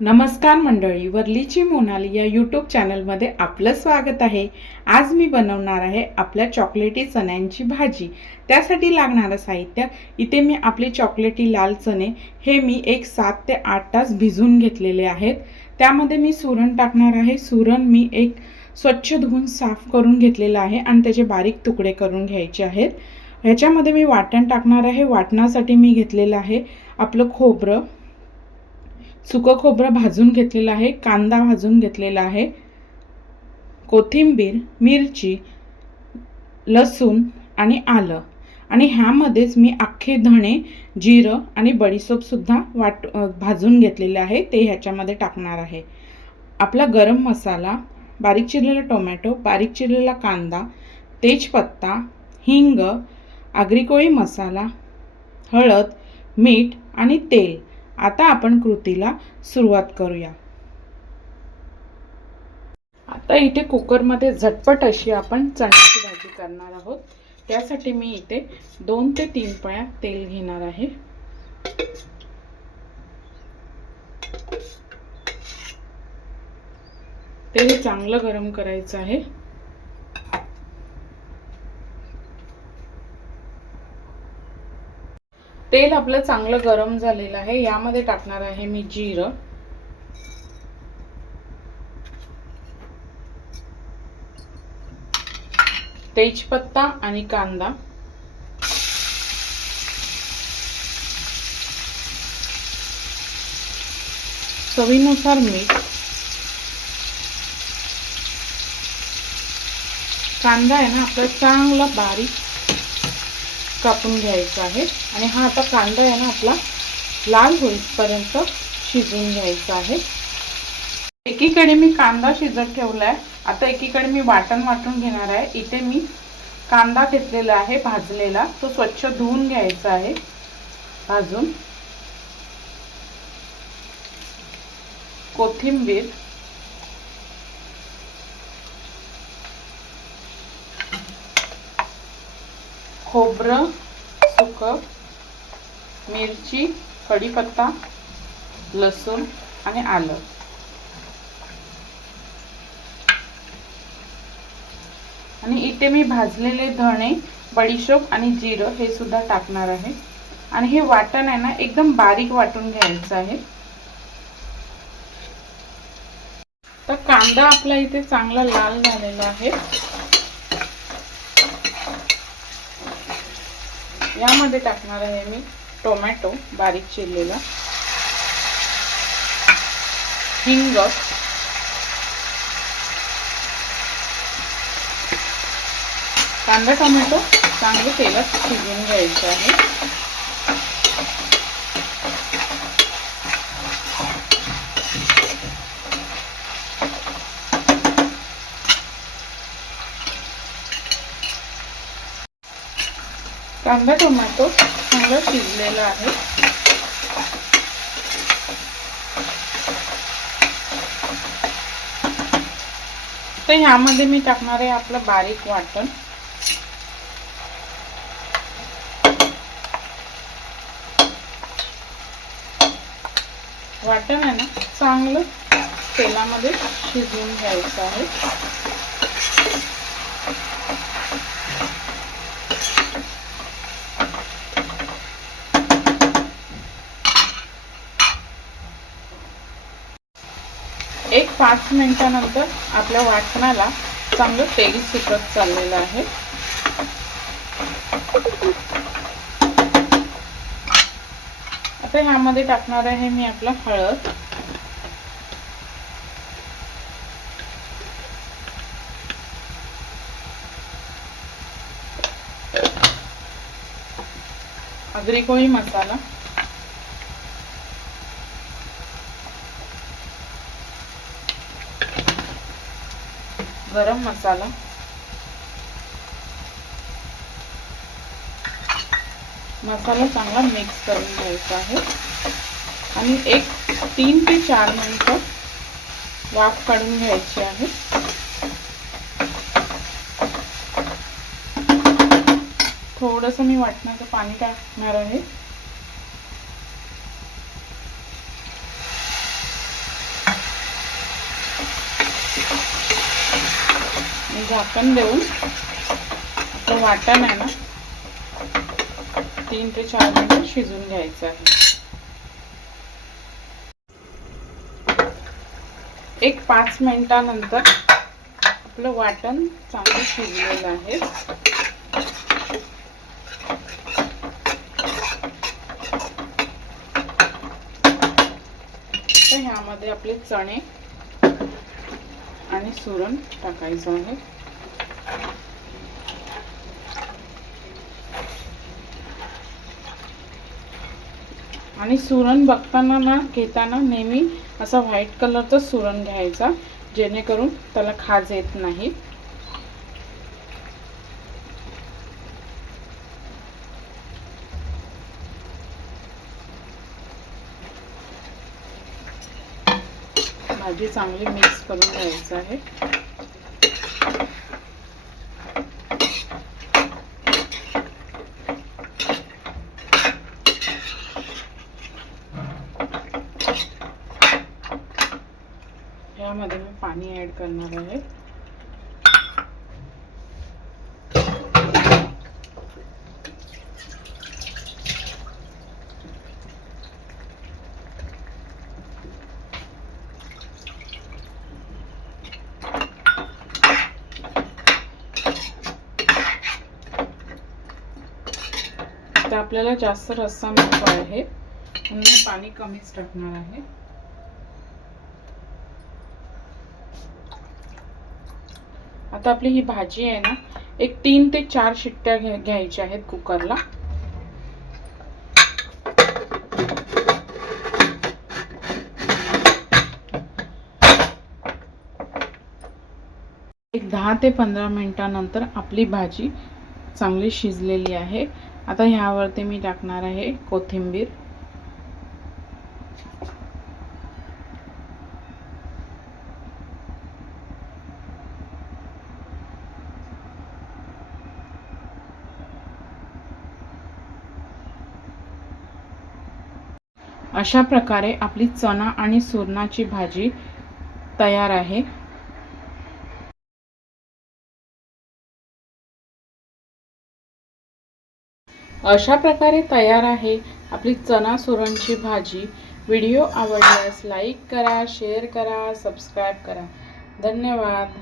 नमस्कार मंडळी वरलीची मोनाली या यूट्यूब चॅनलमध्ये आपलं स्वागत आहे. आज मी बनवणार आहे आपल्या चॉकलेटी चण्यांची भाजी. त्यासाठी लागणारं साहित्य इथे मी आपले चॉकलेटी लाल चणे हे मी एक सात ते आठ तास भिजवून घेतलेले आहेत. त्यामध्ये मी सुरण टाकणार आहे. सुरण मी एक स्वच्छ धुवून साफ करून घेतलेलं आहे आणि त्याचे बारीक तुकडे करून घ्यायचे आहेत. ह्याच्यामध्ये मी वाटण टाकणार आहे. वाटणासाठी मी घेतलेलं आहे आपलं खोबरं. सुकं खोबरं भाजून घेतलेलं आहे कांदा भाजून घेतलेला आहे कोथिंबीर मिरची लसूण आणि आलं. आणि ह्यामध्येच मी अख्खे धणे जिरं आणि बडीसोपसुद्धा वाट भाजून घेतलेले आहे ते ह्याच्यामध्ये टाकणार आहे. आपला गरम मसाला बारीक चिरलेला टोमॅटो बारीक चिरलेला कांदा तेजपत्ता हिंग आग्रिकोळी मसाला हळद मीठ आणि तेल आता आपण कृतीला सुरुवात करूया. आता इथे कुकरमध्ये झटपट अशी आपण चण्याची भाजी करणार आहोत. त्यासाठी मी इथे दोन ते तीन पळ्या तेल घेणार आहे. तेल चांगलं गरम करायचं आहे. तेल आपलं चांगलं गरम झालेलं आहे. यामध्ये टाकणार आहे मी जिरं. तेजपत्ता आणि कांदा. चवीनुसार मीठ. कांदा आहे ना आपला चांगला बारीक कापून घ्यायचा आहे. आणि हा आता कांदा आहे ना आपला लाल होईपर्यंत शिजून घ्यायचा आहे. एकीकडे मी कांदा शिजत ठेवला आहे आता एकीकडे मी वाटण वाटून घेणार आहे. इथे मी कांदा घेतलेला आहे भाजलेला. तो स्वच्छ धुवून घ्यायचा आहे भाजून. कोथिंबीर. खोबरं सुकं मिरची कढीपत्ता लसूण आणि आलं. आणि इथे मी भाजलेले धणे बडीशोप आणि जिरं हे सुद्धा टाकणार आहे. आणि हे वाटण आहे ना एकदम बारीक वाटून घ्यायचं आहे. तर कांदा आपला इथे चांगला लाल झालेला आहे. यामध्ये टाकणार आहे मी टोमॅटो बारीक चिरलेला. हिंग. कांदा टोमॅटो चांगले तेलात शिजवून घ्यायचं आहे. कांदा टोमॅटो चांगला शिजलेला आहे. तर ह्यामध्ये मी टाकणार आहे आपलं बारीक वाटण. वाटण आहे ना चांगलं तेलामध्ये शिजवून घ्यायचं आहे. एक पाच मिनटानंतर आपल्या वाटणाला चांगलं तेल सुटत चाललेलं आहे. आता ह्यामध्ये टाकणार आहे मी आपला हळद. अग्रिकोळी मसाला. गरम मसाला. मसाला चांगला मिक्स करून घ्यायचा आहे. आणि एक तीन ते चार मिनिट वाफ काढून घ्यायची आहे. थोडंसं मी वाटण्याचं पाणी टाकणार आहे. झाकण देऊन आपलं वाटण आहे ना. तीन ते चार मिनिट शिजून घ्यायचं आहे. एक पाच मिनिटानंतर आपलं वाटण चांगलं शिजलेलं आहे. तर ह्यामध्ये आपले चणे आणि सुरण टाकायचं आहे. आणि सुरण बघताना ना घेताना नेहमी असा व्हाईट कलरचा सुरण घ्यायचा जेणेकरून त्याला खाज येत नाही. भाजी चांगली मिक्स करून घ्यायचं आहे. यामध्ये मी पाणी ऍड करणार आहे. तर आपल्याला जास्त रस्सा नको आहे. म्हणून मी पाणी कमीच टाकणार आहे. आता आपली ही भाजी आहे ना एक तीन ते चार शिट्ट्या घ्या घ्यायच्या आहेत कुकरला. एक दहा ते पंधरा मिनटानंतर आपली भाजी चांगली शिजलेली आहे. आता ह्यावरती मी टाकणार आहे कोथिंबीर. अशा प्रकारे आपली चणा आणि सुरणाची भाजी तयार आहे. अशा प्रकारे तयार आहे आपली चणा सुरणची भाजी. व्हिडिओ आवडल्यास लाईक करा शेअर करा सबस्क्राईब करा. धन्यवाद.